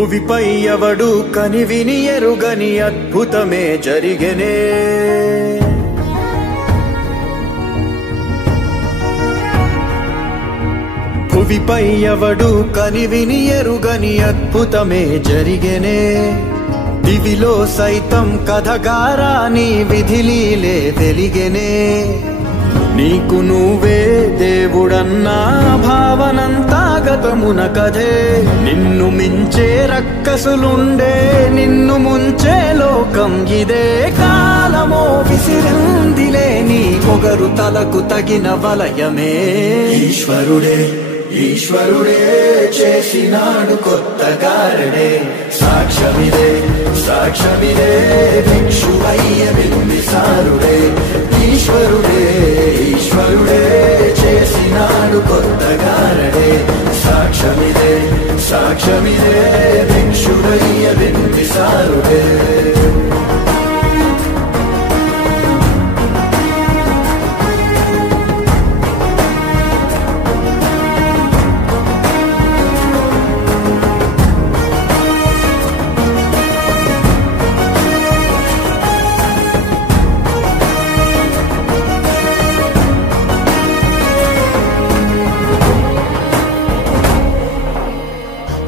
భువిపై ఎవడు కనివిని ఎరుగని అద్భుతమే జరిగెనే. భువిపై ఎవడు కనివిని ఎరుగని అద్భుతమే జరిగెనే. దివిలో సైతం కథగారాని విధిలీలే వెలిగెనే. నీకు నువ్వే దేవుడన్నా భావనంతా గతమున కథే. నిన్ను మించే రక్కసులుండే నిన్ను ముంచే లోకం ఇదే. కాలమో విసిరిందిలే నీ పొగరు తలకు తగిన వలయమే. ఈశ్వరుడే ఈశ్వరుడే చేసినాడు కొత్త గారడే. సాక్ష్యమిదే సాక్ష్యమిదే భిక్షువయ్య బింబిసారుడే. ఈశ్వరుడే ఈశ్వరుడే చేసినాడు కొత్త గారడే. సాక్ష్యమిదే సాక్ష్యమిదే భిక్షువయ్య బింబిసారుడే.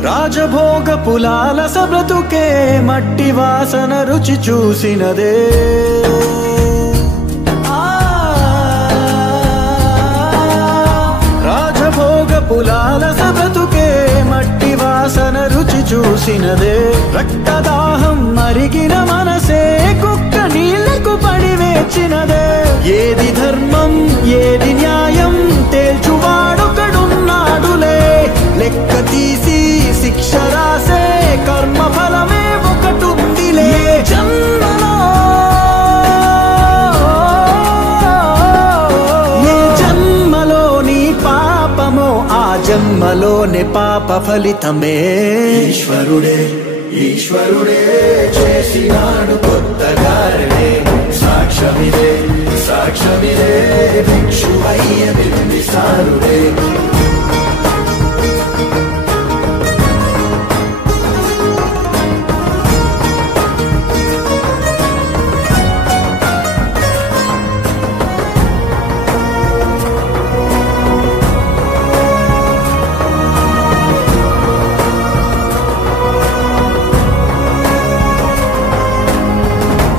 రాజభోగ పులాల సబ్రతుకే మట్టి వాసన రుచి చూసినదే. రాజభోగ పులాల సబ్రతుకే మట్టి వాసన రుచి చూసినదే. రక్తదాహం మరిగిన మనసే కుక్క నీళ్లకు పడి వేచినదే. ఏది ధర్మం ఏది న్యాయం తేల్చువాడొకడున్నాడులే. లెక్క తీసి శిక్ష రాసే కర్మ ఫలమే ఒకటుందిలే. జన్మలో ఏ జన్మలోని పాపమో ఆ జన్మలోని పాప ఫలితమే. ఈశ్వరుడే ఈశ్వరుడే చేసినాడు కొత్త గారడే. సాక్ష్యమిదే సాక్ష్యమిదే భిక్షువయ్య బింబిసారుడే.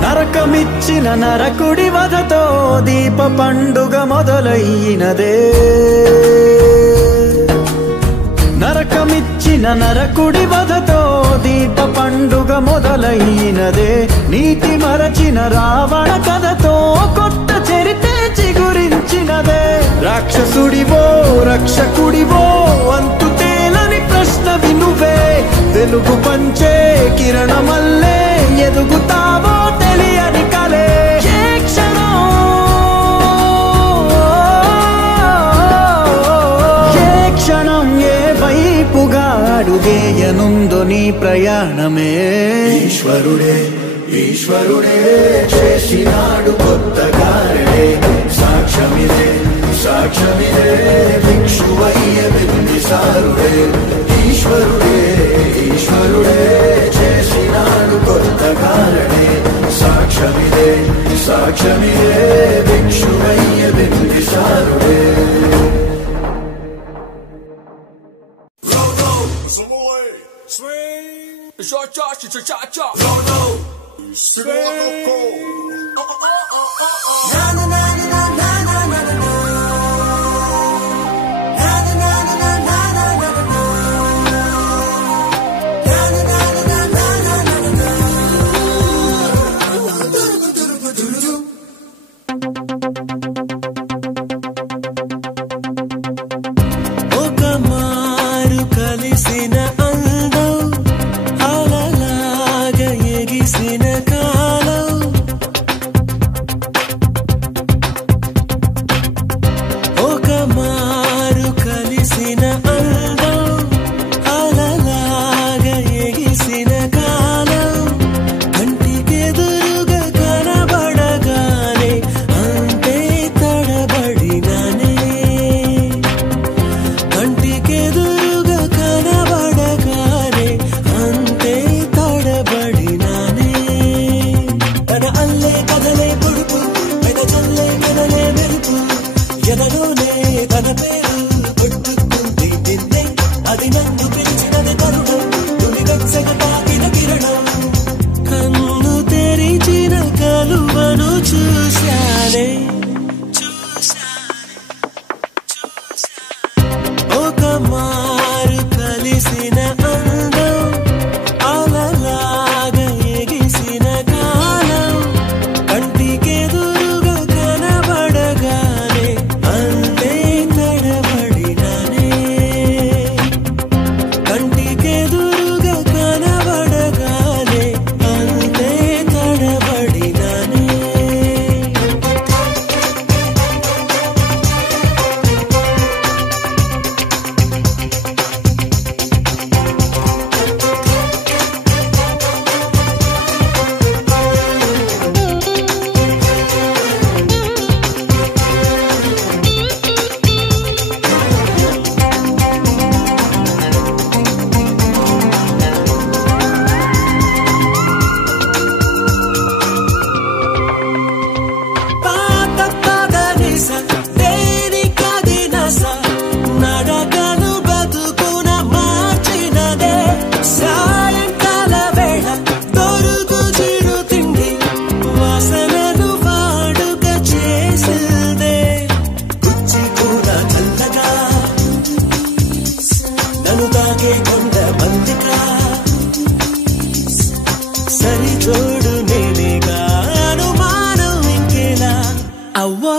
నరకమిచ్చిన నరకుడి వధతో దీప పండుగ మొదలయ్యినదే. నరకమిచ్చిన నరకుడి వధతో దీప పండుగ మొదలయ్యినదే. నీతి మరచిన రావణ కథతో కొత్త చరిత్ర చిగురించినదే. రాక్షసుడివో రక్షకుడివో అంతు తేలని ప్రశ్న వినువే. వెలుగు పంచే కిరణమల్లే ఎదుగుతావో తెలియని కలే. ఏ క్షణం ఏ క్షణం ఏ వైపుగా అడుగేయనుందో నీ ప్రయాణమే. ఈశ్వరుడే ఈశ్వరుడే చేసినాడు కొత్త గారడే. సాక్ష్యమిదే సాక్ష్యమిదే భిక్షువయ్య బింబిసారుడే. ఈశ్వరుడే ఈశ్వరుడే చేసినాడు కొత్త గారడే. సాక్ష్యమిదే సాక్ష్యమిదే భిక్షువయ్య బింబిసారుడే.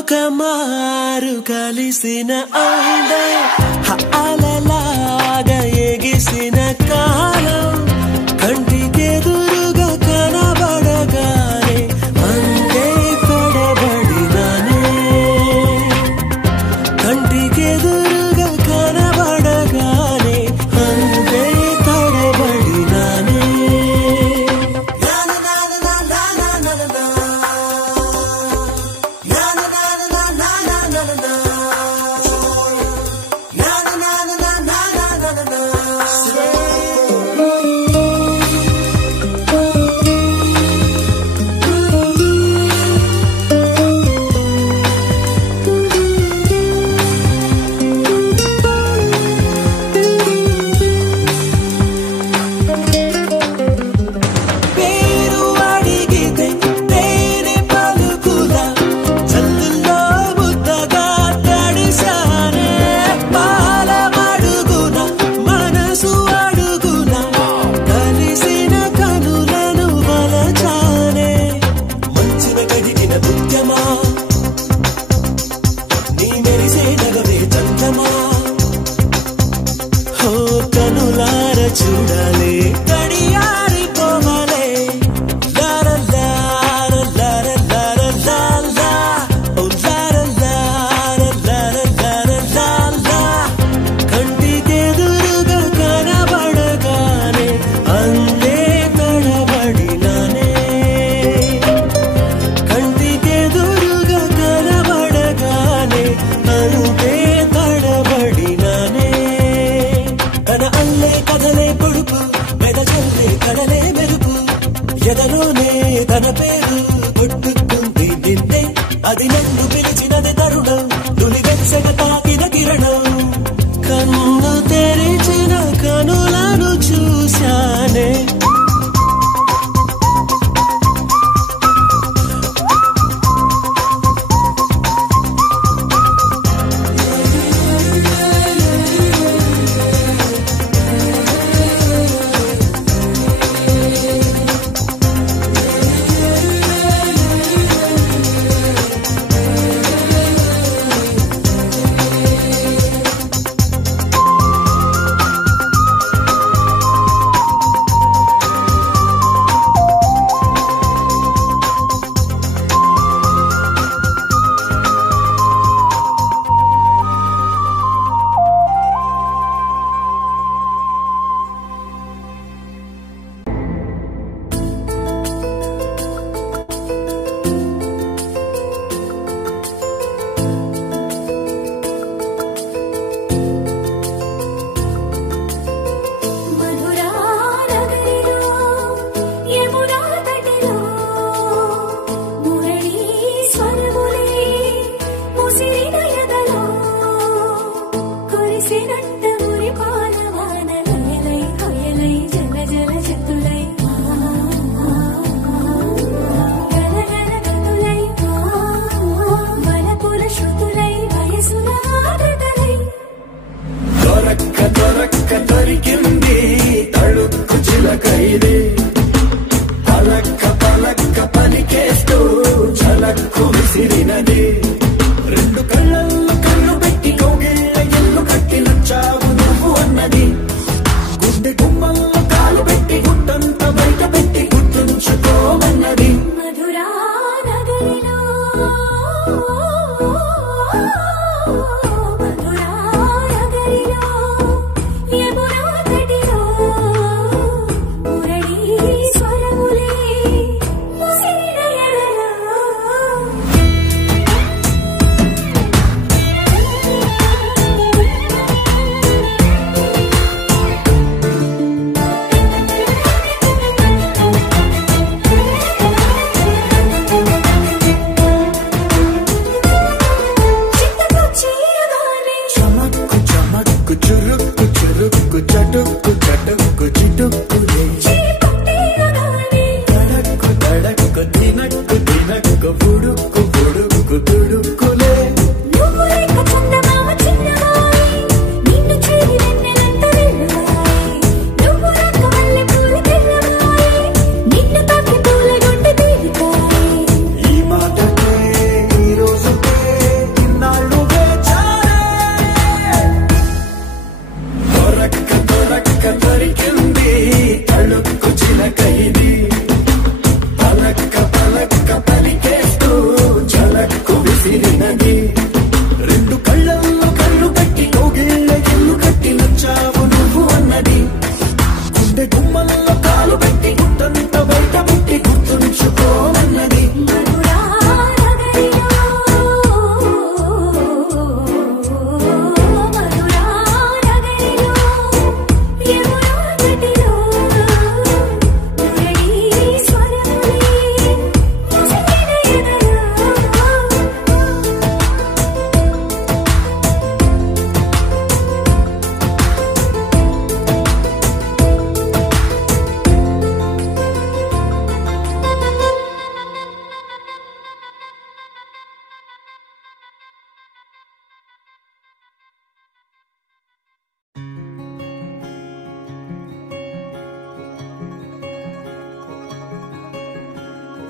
ఒక మారు కలిసిన అలలాగా ఎగిసిన కాలం కంటికెదురుగా కనబడగానే అంతే తడబడినానే కంటికెదురుగా కనబడగానే అంతే తడబడినానే na na na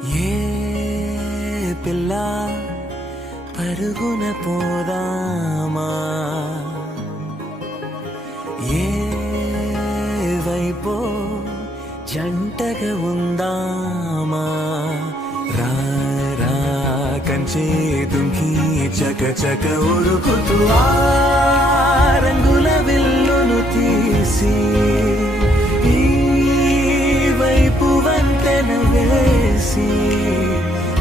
ఏ పిల్ల పరుగున పోదామా, ఏ వైపో జంటగా ఉందామా, రా రా కంచే దుంకి చక చక ఉరుకుతూ ఆ రంగుల విల్లును తీసి ఈ వైపు వంతెన వేసి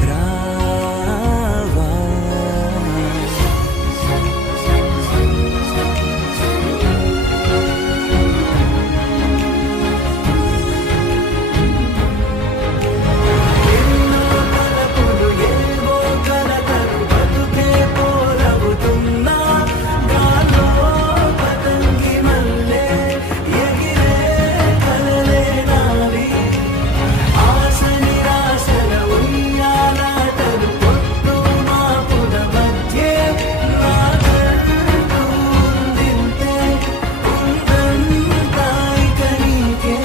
రావా. ఎన్నో తలపులు ఏవో కలతలు బతుకే పోలవుతున్నా గాలో పతంగి మల్లె ఎగిరే కలలే నావి. ఆశ నిరాశల ఉయ్యాలాటలు పొద్దు మాపుల మధ్యే నాకంటూ ఉందింతే ఉందంతా ఇక నీకే.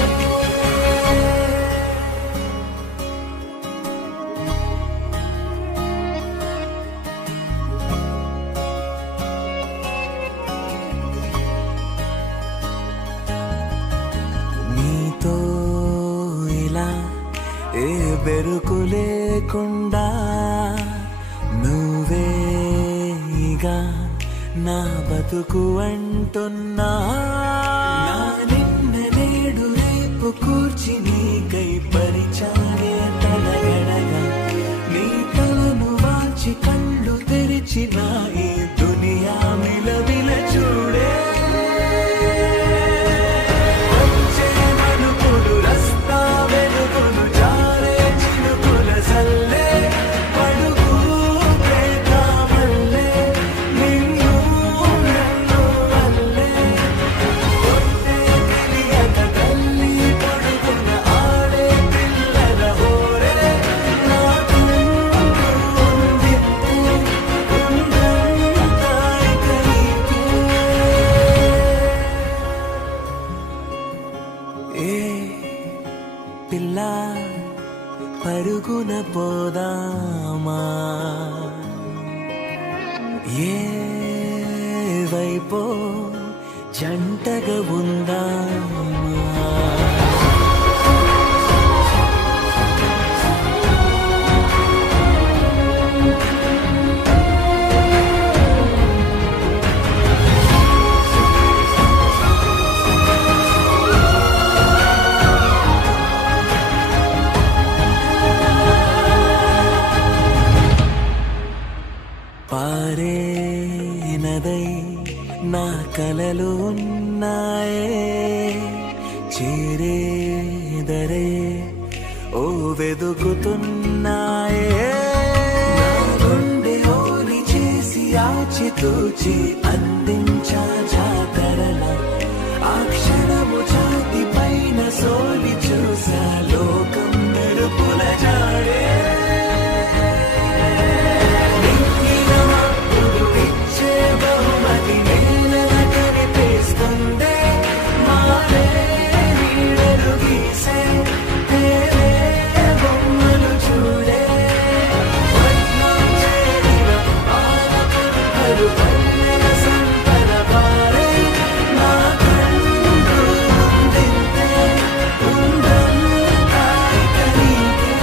నీతో ఇలా ఏ బెరుకు లేకుండా నువ్వేగా నా బతుకు అంటున్నా. నా నిన్న నేడు రేపు కూర్చి నీకై పరిచాగే తలగడగా, నీ తలను వాచి కళ్ళు తెరిచిన ఈ దునియా మిలవిల చూడే. వచ్చే మలుపులు రస్తా వెలుగులు జారే చినుకుల సల్లే పడుగు ప్రేమల్లే నిన్ను నన్ను వల్లే. పొద్దే తెలియక తల్లి పొడుగున ఆడే పిల్లల హోరే నాకుంటూ ఉందింతే ఉందంతా ఇక నీకే. ఏ పిల్ల పరుగున పోదామా, ఏ వైపో జంటగా ఉందామా. పారే నదై నా కలలు ఉన్నాయే, చేరేదరే ఓ వెదుకుతున్నాయే. నా గుండె హోలి చేసి ఆచితూచి అందించా జాతరల, ఆ క్షణము ఛాతి పైన సోలి చూసా లోకం మెరుపుల జాడే. బహుమతి నేల కనిపిస్తుందే మారే నీడలు గీసే తేరే బొమ్మలు చూడే. పట్నం చేరిన పాలకులు పల్లెల సంపద పారే నా కంటూ ఉందింతే ఉందంతా ఇక నీకే.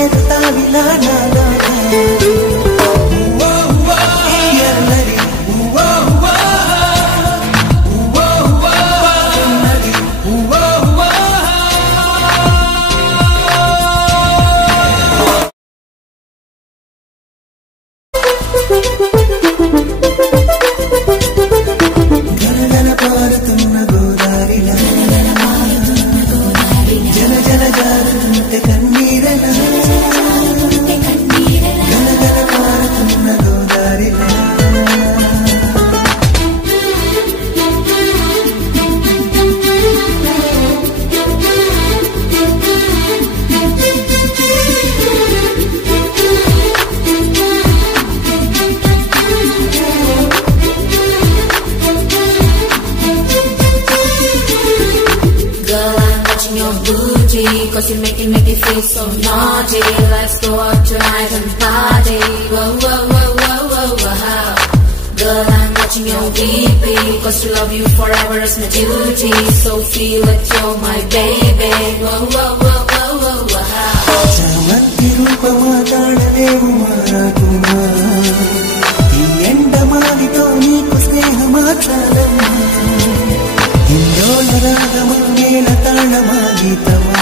చేరుతావిలా నాలో Cause you're making me feel so naughty. Let's go out tonight and party. Whoa, whoa, whoa, whoa, whoa, whoa. Girl, I'm watching your DP. Cause to love you forever is my duty. So feel it, you're my baby. Whoa, whoa, whoa, whoa, whoa, whoa. చామంతి రూపమా తాళలేవు మాకుమా ఈ ఎండమాలితో నీకు స్నేహమా చాలమ్మా ఇందోళ రాగమా నేల తాళమా గీతమా